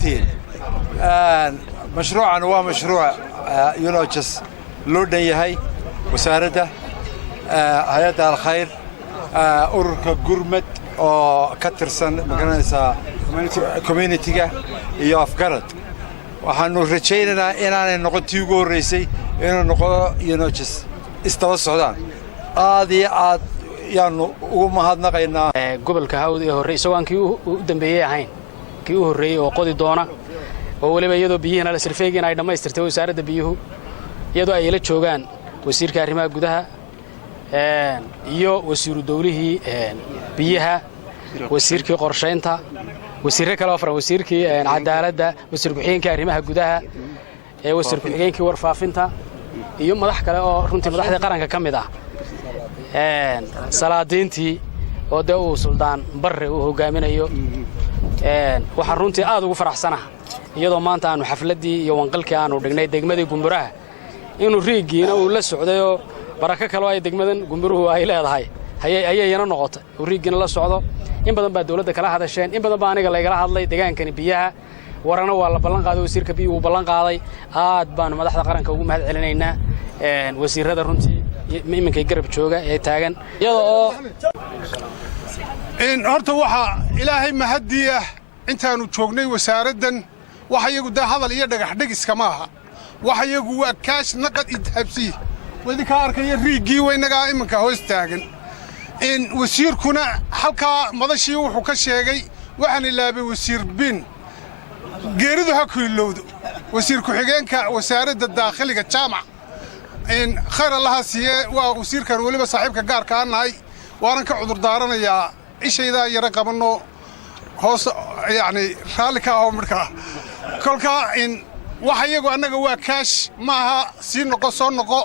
سلامتين مشروعنا هو مشروع يونوجس لودن يهي وسارده هيئة الخير أورك جورمت أو كترسن مكانسا كوميونيتيجا يافكرت وحنو رجينا إننا نقول تيجو رئيسي إننا نقول يونوجس استوى السودان هذه يعني ومهدنا قينا قبل كهود الرئيس وان كيو دنبيه عين كيو الرئيس وقاضي دونا وولي بيدو بيهنا لسرفيجين أيضا ما يسترتوي سارد بيهو يدو أيلة شوغان وسير كاريما جودها iyo wasiiru dawlihii biyaha wasiirkii qorsheynta wasiirka kale oo faran wasiirkii cadaaladda wasiir ku-xigeenka arrimaha gudaha wasiir ku-xigeenkii warfaafinta iyo madax kale oo runtii madaxda qaranka ka mid ah salaadiintii oo uu suldaan barre uu hogaaminayo waxaan runtii aad ugu faraxsanahay iyadoo maanta aanu xafladii iyo wanqalkii aanu dhignay degmadii Gumburaha inuu riigiina uu la socdayo baraka kale ay degmadan Gumburuhu ay leedahay ayayna noqotay riigina la socdo in badan baa dawladda kala hadasheen in badan baa aniga la igala hadlay deegaankani biyaha warana waa la ballan qaaday wasiirka biyaha uu ballan qaaday aad baan madaxda qaranka ugu mahad celinaynaa wasiirada runtii iminka garab jooga ee taagan iyadoo in horta waxa ilaahay mahadiya intaanu joognay wasaaradan waxa iyagu hadal iyo dhagax dhigis kama aha waxa iyagu waa kaash naqad idhabsi wadii ka arkay riigii weynaga iminka hoos taagan in wasiirkuna halka madashii wuxuu ka sheegay waxaan ilaabay wasiir bin geeridu ha ku ilowdo wasiir ku-xigeenka wasaaradda dakhliga jaamac in khayr Allah siiye waa wasiirkan waliba saaxiibka gaarka aanahay waanan ka cudur daaranayaa ishayda yara qabano hoos yani raalika oo markaa kolka in waxa iyagu anaga waa kaash maaha si noqo soo noqo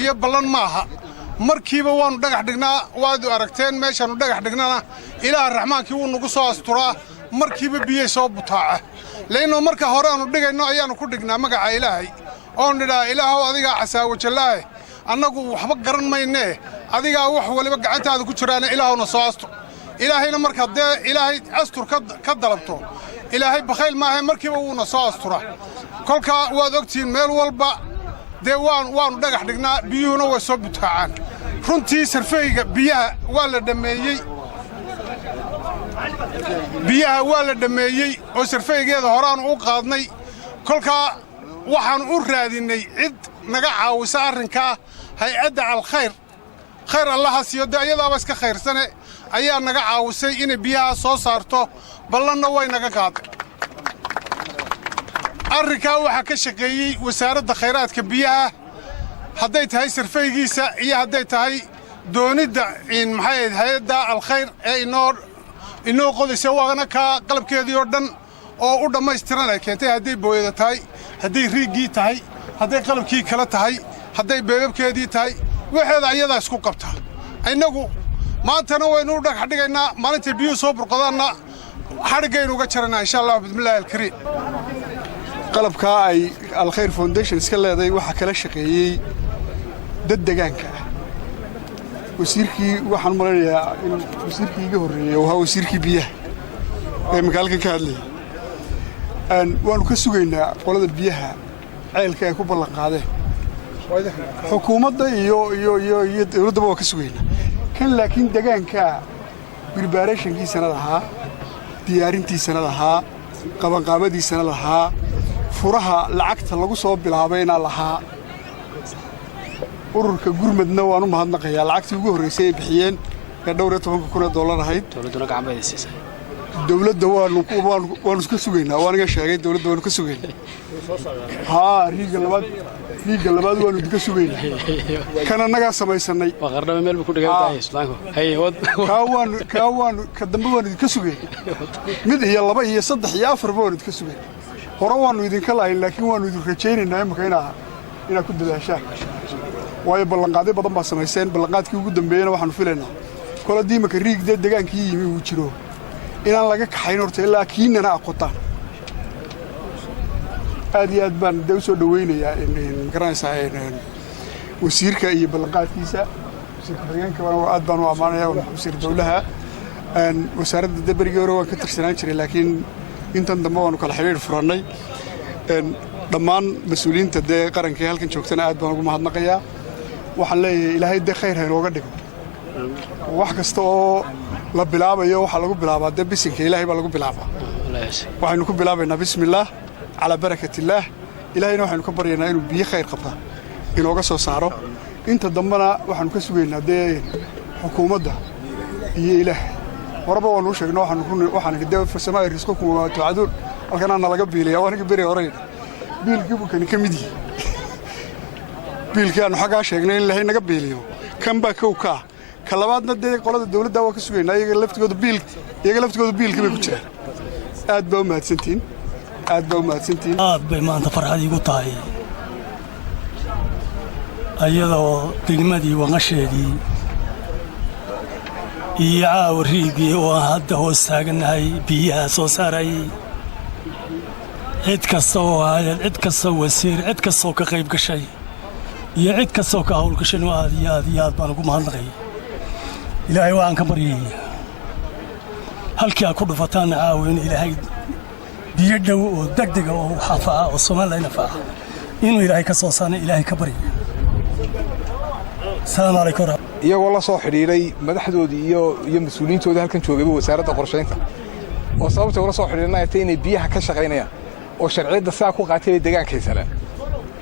iyo ballan maaha markiiba waanu dhagax dhignaa waad aragteen meeshaanu dhagax dhignana ilaaha raxmaankii uu nagu soo asturaa markiiba biyay soo butaaca leeyno marka hore aanu dhigayno ayaanu ku dhignaa magaca ilaahay oo nidhaa ilaahow adiga casaawo jalaahe annagu waxba garan maynee adiga wax waliba gacantaada ku jiraana ilaahowna soo astur ilaahayna marka dee ilaahay astur ka dalabto ilaahay bakhayl maaha markiiba wuuna soo asturaa kolka waad ogtiin meel walba dee waanu dhagax dhignaa biyuhuna way soo butaacaan runtii sarfeyga biyaha waa la dhameeyey oo sarfeygeeda horaanu u qaadnay kolka waxaan u raadinay cid naga caawisa arrinkaa hay'adda alkhayr khayr allaha siiyo dee iyadaaba iska khayrsane ayaa naga caawisay inay biyaha soo saarto ballanna way naga qaaday arrinkaa waxaa ka shaqeeyey wasaaradda khayraadka biyaha hadday tahay sarfeygiisa iyo hadday tahay doonidda in maxay ahayd hay'adda alkhayr ee inoo qodaysa waana ka qalabkeedii oo dhan oo u dhammaystiran ay keentay hadday booyada tahay hadday riigii tahay hadday qalabkii kala tahay hadday beebabkeedii tahay waxeeda ayadaa isku qabtaa innagu maantana waynu u dhagax dhigaynaa maalinta biyuhu soo burqadaanna xadhiggaynu uga jaranaa insha allah bismillaahi alkariim qalabka ay alkhayr foundation iska leedahay waxa kala shaqeeyay dad deegaanka wasiirkii waxaan maranayaa in wasiirkii iga horeeyay oo wasiirkii biyaha ee magaalkan ka hadlay waanu ka sugaynaa qolada biyaha ceelka ay ku ballan qaadeen xukuumadda iyo dawladda waa ka sugaynaa kan laakiin deegaanka preparationkiisana lahaa diyaarintiisana lahaa qabanqaabadiisana lahaa furaha lacagta lagu soo bilaabayna lahaa ururka gurmadna waanu mahadnaqayaa lacagtii ugu horreysay ay bixiyeen ee dhowr iyo $10,000 ahayd dawladuna gacmadeeda siisay dawladda waanu ka sugaynaa waaniga sheegay dawladda waanu ka sugaynaa riiga labaad waanu idinka sugaynaa kan annagaa samaysanay qarnaba meel buu ku dhigan islaanku ka dambe waanu idinka sugaynaa mid iyo laba iyo saddex iyo afarba waanu idinka sugaynaa hore waanu idinka lahayn laakiin waanu idin rajaynaynaa imika inaad ku dadaashaan waayo ballanqaadyo badan baa samayseen ballanqaadkii ugu dambeeyana waxaanu filaynaa kol haddii imika riigdee degaankii yimi uu jiro inaan laga kaxayn horta ilaa kiinana aqotaan aad iyo aad baan dee u soo dhawaynayaa magaranaysaa wasiirka iyo ballanqaadkiisa wasiir ku-xigeenka aad baan u ammaanayaa wasiir dawlaha wasaaradda berigii hore waan ka tirsanaan jiray laakiin intan dambe waanu kala xiriir furannay dhammaan mas-uuliyiinta dee qarankii halkan joogtana aad baan ugu mahadnaqayaa waxaan leeyahay ilaahay dee khayr ha inooga dhigo wax kasta oo la bilaabayo waxaa lagu bilaabaa dee bisinka ilaahay baa lagu bilaabaa waxaynu ku bilaabaynaa bismillaah calaa barakatillaah ilaahayna waxaynu ka baryaynaa inuu biyo khayr qabta inooga soo saaro inta dambena waxaanu ka sugaynaa dee xukuumadda iyo ilaah horeba waanu u sheegno waxaan idhi dee farsamaa risqukum wamaa tuucaduun halkanaa nalaga biilaya waaniga beri horeyna biilkii buu kani ka mid yihi biilkii aanu xaggaa sheegnay in ilaahay naga biiliyo kan baa kow ka ah ka labaadna dee qolada dawladda waa ka sugaynaa iyaga laftigooda biilkii bay ku jiraan aad baa u mahadsantihiin aad bay maanta farxad iigu tahay ayadoo degmadii waqasheedii iyo caawa riigii oo aan hadda hoos taagannahay biyaha soo saarayay cid kasta oo hayad cid kastoo wasiir cid kastoo ka qayb gashay iyo cid kastoo ka hawlgashan oo aad iyo aad baan ugu mahadnaqay ilaahay waxaan ka baryay halkii aad ku dhufataanna caawa in ilaahay biyo dhow oo degdega oo xafaca oo Soomaaliya nafaca inuu ilaahay ka soo saarno ilaahay ka baryay السلام عليكم iyagoo la soo xiriiray madaxdoodii iyo mas'uuliyiintooda halkan joogayba wasaaradda qorsheynta oo sababta la soo xiriirnaa inay biyaha ka shaqeynayaan oo sharciyada saa ku qaatay deegaanka Hiisalaan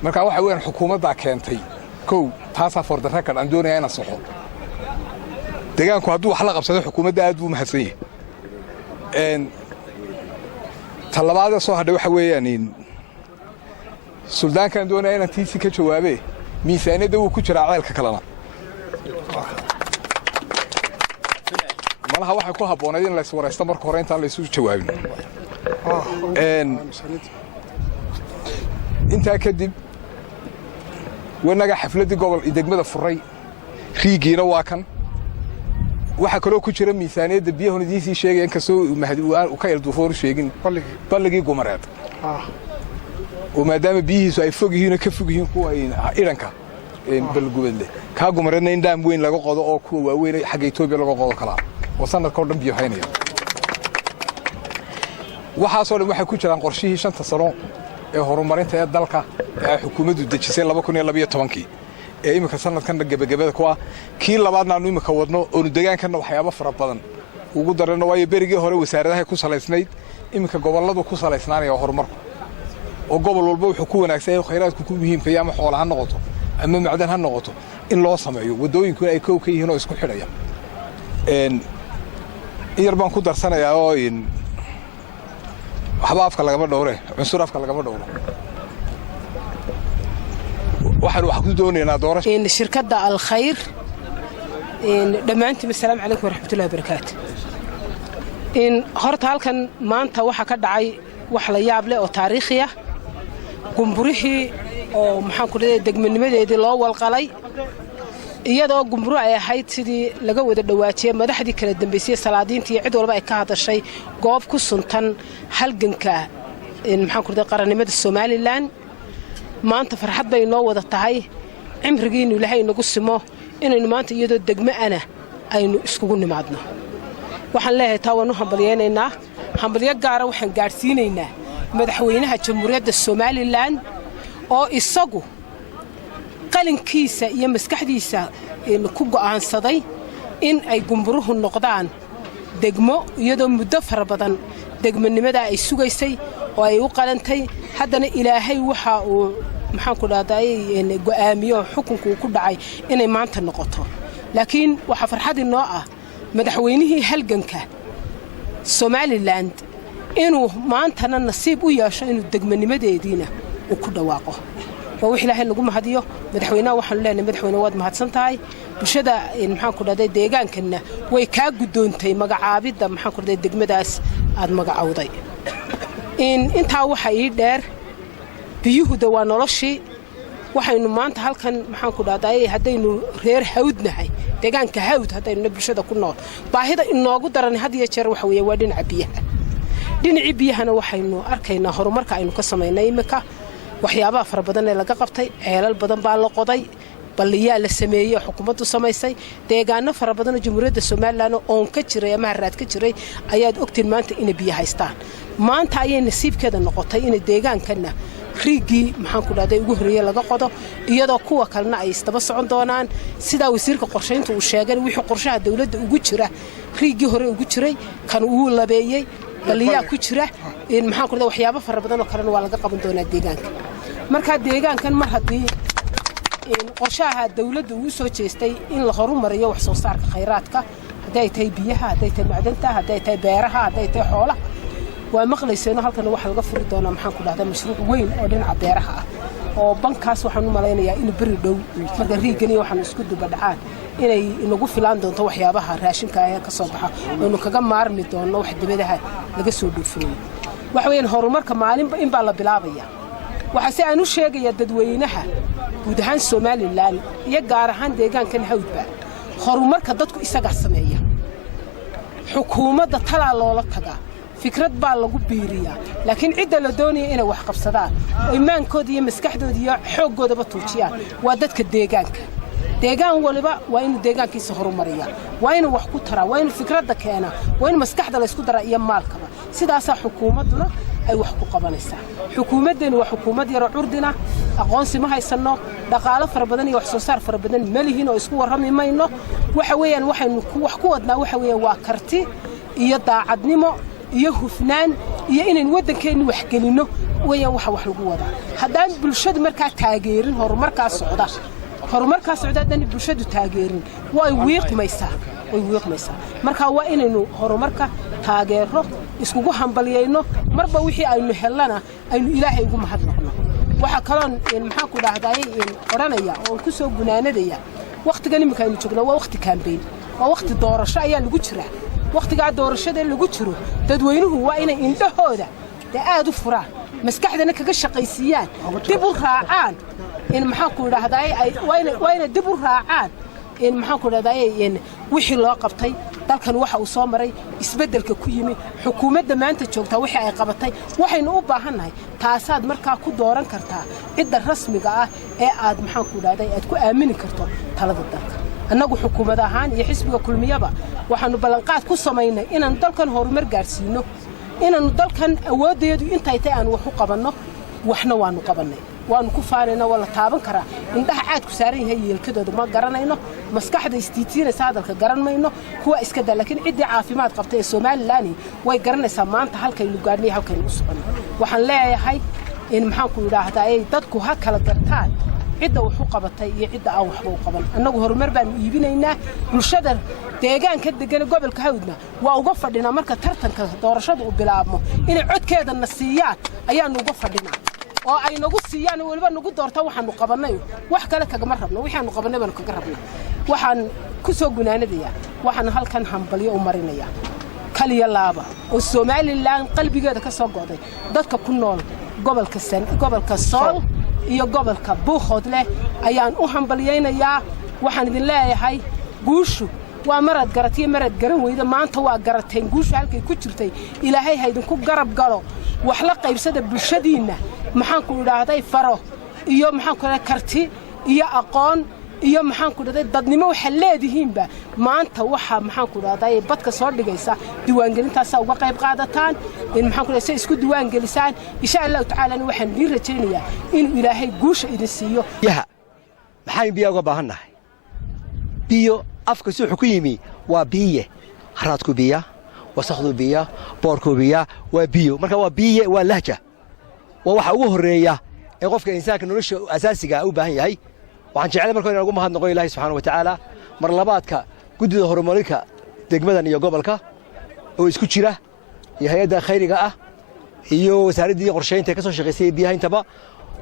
marka waxa weeyaan xukuumadda keentay kow taasa for the record aan doonaya inaan saxo deegaanku hadduu wax la qabsado xukuumadda aad buu mahadsan yahay talabaad soo hadhay waxa weeyaan in suldaankan doonaya inaan tiisi ka jawaabe miisaaniyada uu ku jiraa ceelka kalena malaha waxa ku habboonayd in la is wareysto marka hore intaan la isu jawaabin inta kadib wanaga xafladii gobol degmada furay riigiina waa kan waxa kale oo ku jira miisaaniyada biyaha diisi sheegay in kasoo u ka ilduufoor sheegin balligii gumareed oo maadaama biyihiisu ay fog yihiin ka fog yihiin kuwa iranka balgubadle ka gumareedna in daam weyn laga qodo oo kuwa waaweyn xagga Itoobiya laga qodo kala oo sanadka dhan biyo haynaya waxa soo dhan waxa ku jiraan qorshihii 5 sano ee horumarinta ee dalka ee xukuumaddu dejisay 2012 ee imika sanadkan gabagabada ku ah kii labaadna aanu imika wadno oo deegaankana waxyaabo fara badan ugu darano way berigii hore wasaaradaha ku saleysnayd imika goboladu ku saleysnaanaya horumarku oo gobol walba wuxuu ku wanaagsan yahay khayraadku ku muhiimka ama xoolaha noqoto ama macdan ha noqoto in loo sameeyo wadooyinku ay koow ka yihiin oo isku xidhaya yar baan ku darsanayaa oo waxba afka lagama dhowre cunsur afka lagama dhowro waxaan wax ku doonaynaa doorasho shirkadda Al-Khayr dhamaantii assalaamu calaykum waraxmatullaahi wabarakaatuh horta halkan maanta waxa ka dhacay wax la yaab leh oo taariikhi ah gumburihii oo maxaan ku leeyahay degmanimadeedii loo walqalay iyadoo gumburu ay ahayd sidii laga wada dhawaajiyay madaxdii kala dambeysay salaadiintii cid walba ay ka hadashay goob ku suntan halganka maxaan ku leeyahay qarannimada Soomaaliland maanta farxad bay noo wada tahay cimrigiinu ilaahay nagu simo inaynu maanta iyadoo degmo ana aynu iskugu nimaadno waxaan leeyahay taa waanu hambalyeynaa hambalyo gaar ah waxaan gaarsiinaynaa madaxweynaha jamhuuriyadda Soomaaliland oo isagu qalinkiisa iyo maskaxdiisa ku go'aansaday in ay gumburuhu noqdaan degmo iyadoo muddo fara badan degmanimada ay sugaysay oo ay u qalantay haddana ilaahay waxa uu maxaan ku dhahday go'aamiyo xukunku ku dhacay inay maanta noqoto laakiin waxa farxad inoo ah madaxweynihii halganka Soomaaliland inuu maantana nasiib u yeesho inuu degmanimadeediina uu ku dhawaaqo oo wix ilaahay lagu mahadiyo madaxweynaha waxaan leenahay madaxweyne waad mahadsan tahay bulshada maxaan ku dhahday deegaankana way ka gudoontay magacaabida maxaan ku dhahday degmadaas aad magacawday inta waxa ii dheer biyuhu waa noloshii waxaynu maanta halkan maxaan ku dhahday hadaynu reer hawdnahay deegaanka hawd hadaynu bulshada ku nool baahida inoogu daran had iyo jeer waxa weeye waa dhinaca biyaha dhinacii biyahana waxaynu arkaynaa horumarka aynu ka samaynay imika waxyaabaha fara badan ee laga qabtay ceelal badan baa la qoday balliyaa la sameeyey xukuumaddu samaysay deegaano fara badan oo jamhuuriyadda Soomaaliland oo ka jiray ama raad ka jiray ayaad ogtiin maanta inay biyo haystaan maanta ayay nasiibkeeda noqotay in deegaankana riigii maxaan ku dhahday ugu horeeyay laga qodo iyadoo kuwa kalena ay istaba socon doonaan sida wasiirka qorsheynta uu sheegay wixii qorshaha dawladda ugu jira riigii hore ugu jiray kan uu labeeyay balliyaa ku jira in maxaan ku dhahday waxyaabo fara badan oo kalena waa laga qaban doonaa deegaanka marka deegaankan mar haddii qorshaha dawladda uu soo jeestay in la horumariyo wax soo saarka khayraadka haday tahay biyaha haday tahay macdanta haday tahay beeraha haday tahay xoolaha waa maqlayseeno halkan waxa laga furi doonaa maxaan ku dhahdaa mashruuc weyn oo dhinaca beeraha ah oo bankaas waxaan u malaynayaa in bari dhow marka riigani waxaan isku dubadhacaan inay inagu filaan doonto waxyaabaha raashinka ay ka soo baxa oo kaga maarmi doono wax dibadaha laga soo dhuufinayo waxa weeyaan horumarka maalinba in baa la bilaabaya waxa si aan u sheegaya dadweynaha guud ahaan Soomaaliland iyo gaar ahaan deegaankan hawdba horumarka dadku isaga sameeya xukuumadda talaa loola tagaa fikrad baa lagu biiriyaa laakiin cid la doonaya inay wax qabsadaan oo imaankooda iyo maskaxdooda iyo xooggoodaba tuujiyaan waa dadka deegaanka deegaan waliba waa inuu deegaankiisa horumariya waa inuu wax ku taraa waa inuu fikradda keena waa in maskaxda la isku dara iyo maalkaba sidaas xukuumadduna ay wax ku qabanaysaa xukuumadeenu waa xukuumad yar oo curdina aqoonsi ma haysano dhaqaale fara badan iyo wax soo saar fara badan ma lihiin oo isku warrami mayno waxa weeyaan waxaynu wax ku wadnaa waxa weeyaan waa karti iyo daacadnimo iyo hufnaan iyo inaan wadankeenu wax gelino weeyaan wax lagu wadaa haddaan bulshadu markaa taageerin horumarkaas socda haddaan bulshadu taageerin way wiiqmaysaa marka waa inaynu horumarka taageero iskugu hambaliyayno marba wixii aynu helana aynu ilaahay ugu mahadnaqno waxa kaloon maxaan ku dhahday oranaya oo ku soo gunaanadaya waqtigan imika aynu joogno waa waqti campaign waa waqti doorasho ayaa lagu jiraa waqtiga doorashada lagu jiro dadweynuhu waa inay indhahooda aad u furaan maskaxdana kaga shaqaysiiyaan dib u raacaan in maxaan ku dhahday waa inay dib u raacaan in maxaan ku dhahday wixii loo qabtay dalkan waxa uu soo maray isbedelka ku yimi xukuumadda maanta joogta wixii ay qabatay waxaynu u baahannahay taasaad markaa ku dooran kartaa cidda rasmiga ah ee aad maxaan ku dhahday aad ku aamini karto talada dalka annagu xukuumad ahaan iyo xisbiga kulmiyaba waxaanu ballanqaad ku samaynay inaan dalkan horumar gaarsiino inaanu dalkan awoodeedu intay tahay aan wax u qabanno waxna waanu qabanay waanu ku faanayna wala taaban karaa indhaha caad ku saaran yahay yeelkadooda ma garanayno maskaxda istiitiinaysa hadalka garan mayno kuwa iska daa laakiin cidii caafimaad qabta ee Soomaaliland way garanaysaa maanta halkaynu gaarnay halkaynu u socono waxaan leeyahay in maxaan ku yiraahdaa dadku ha kala gartaan cidda wax u qabatay iyo cidda aan waxba u qaban annagu horumar baan iibinaynaa bulshada deegaanka degan gobolka Hawdna waa uga fadhinaa marka tartanka doorashada u bilaabmo inay codkeeda nasiiyaan ayaan uga fadhinaa oo ay nagu siiyaan waliba nagu doorta waxaanu qabanay wax kale kaga rabno waxaanu qabanay baan kaga rabnaa waxaan ku soo gunaanadayaa waxaan halkan hambalyo u marinayaa kaliya laaba oo Soomaaliland qalbigeeda ka soo go'day dadka ku nool gobolka Sool iyo gobolka Buuxoodle ayaan u hambaliyaynayaa waxaan idin leeyahay guushu waa marad garatay marad garan weyda maanta waa garateen guushu halkay ku jirtay ilaahay ha idinku garab galo wax la qaybsada bulshadiina maxaan ku yiraahday faro iyo maxaan ku karti iyo aqoon iyo maxaan ku dhaday dadnimo waxa leedihiinba maanta waxa maxaan ku dhahday badka soo dhigaysa diiwaangelintaas uga qayb qaadataan in maxaan ku dhahay isku diiwaangelisaan insha Allah ta'ala waxaan diin rajaynayaa in ilaahay guusha idin siiyo maxay biyo uga baahannahay biyo afka suuxu ku yimi waa biyo haraadku biyo wasaqdu biyo boorku biyo waa biyo marka waa biyo waa lahja waa waxa ugu horeeya ee qofka insaanka nolosha asaasiga u baahan yahay waxaan jecelahay markaa inaan ugu mahadnaqo Ilaahay subhanahu wa ta'ala mar labaadka gudida horumarinta degmadan iyo gobolka oo isku jira iyo hay'adda khayriga ah iyo wasaaradda qorsheynta ka soo shaqeysay biyaha intaba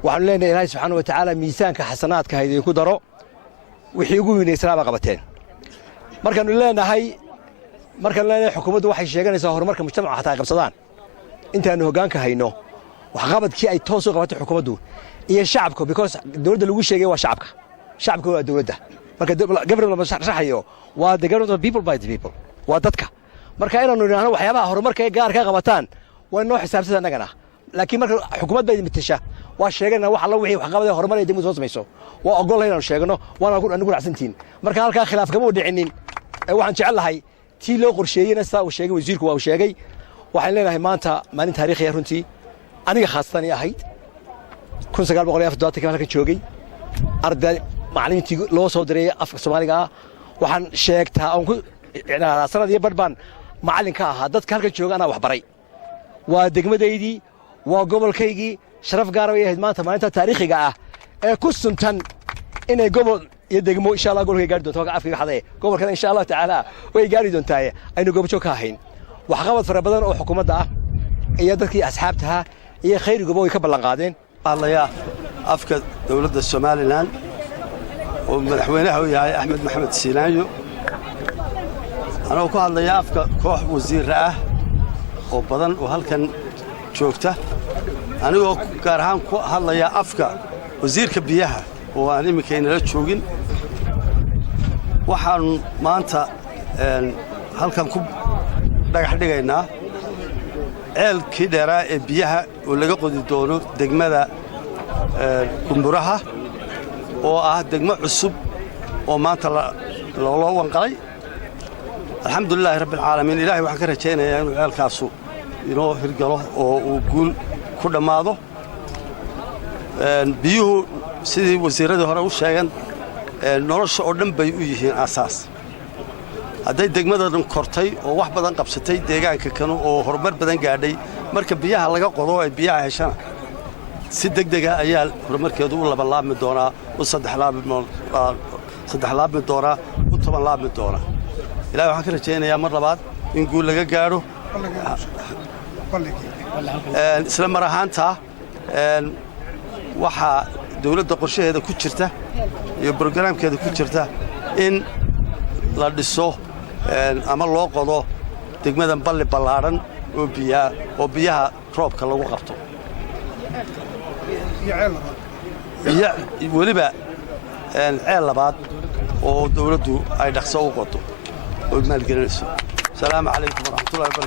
waxaan leenahay Ilaahay subhanahu wa ta'ala miisaanka xasanaadka hay'adda ku daro wixii ugu wanaagsanaa qabateen markaan leenahay xukuumaddu waxay sheeganaysaa horumarka mujtamaca xataa qabsadaan intaanu hoggaanka hayno wax qabadkii ay toos u qabatay xukuumaddu iyo shacabka because dawladda lagu sheegay waa shacabka waa dawladda marka government la sharaxayo waa the government of people by the people waa dadka marka inaanu niraahno waxyaabaha horumarka ee gaar ka qabataan waa noo xisaabtada annagana laakiin marka xukuumadda ay mitasha waa sheegana wax alla wixii wax qabada horumar ay degmadu soo samayso waa ogol inaan sheegno waana ku raacsantiin marka halka khilaaf kama dhicinin waxaan jecelahay tii loo qorsheeyayna saa uu sheegay wasiirku waa uu sheegay waxaan leenahay maanta maalin taariikhi ah runtii aniga khaasatan ay ahayd 1974 marka joogay arday macalimiintii loo soo diray afka Soomaaliga waxaan sheegtaa aan ku sanad iyo badbaan macalinka ahaa dadka halka jooga ana wax baray waa degmadaydii waa gobolkaygii sharaf gaar ah ay ahayd maanta maalinta taariikhiga ah ee ku suntan inay gobol iyo degmo insha Allah gobolka gaari doonto afkiga xaday gobolkana insha Allah taala way gaari doontaa aynu gobolka ka ahayn wax qabad fara badan oo xukuumadda ah iyo dadkii asxaabtaha iyo khayrigoba way ka ballan qaadeen الله أفكر دولة الصوماليلان ومدحوينها وياي أحمد محمد سيلانيو أنا وكو الله أفكر كوح وزير رأه وبدن وهالكن شوكته أنا وكارهان كو الله أفكر وزير كبيها وأنا مكين لا تشوقين وحن ما أنت هالكن كوب دقيقة عيل كدرة بيها ولا قد دونه دجمة كمبرها أو دجمة عصب وما طلع الله وانقلي الحمد لله رب العالمين إلهي وحكره شينا يعني عيل كاسو يروح يرجله ويقول كل ما هذا بيهو سيد وزيرة هراء وشاعن نورش أردن بيوجهين أساس hadday degmadadan kortay oo wax badan qabsatay deegaanka kanu oo horumar badan gaadhay marka biyaha laga qodo ay biyaha heshana si degdeg ah ayaa horumarkeedu u laba laabmi doonaa u saddex laabmi doonaa u toban laabmi doonaa ilaahay waxaan ka rajaynayaa mar labaad in guul laga gaadho isla mar ahaanta waxaa dawladda qorshaheeda ku jirta iyo barnaamijkeeda ku jirta in la dhiso ama loo qodo degmadan balli ballaaran oo biyaha roobka lagu qabto weliba ceel labaad oo dawladdu ay dhaqso u qodo oo maalgelinayso. Salaamu calaykum waraxmatullaahi wa barakaatuh.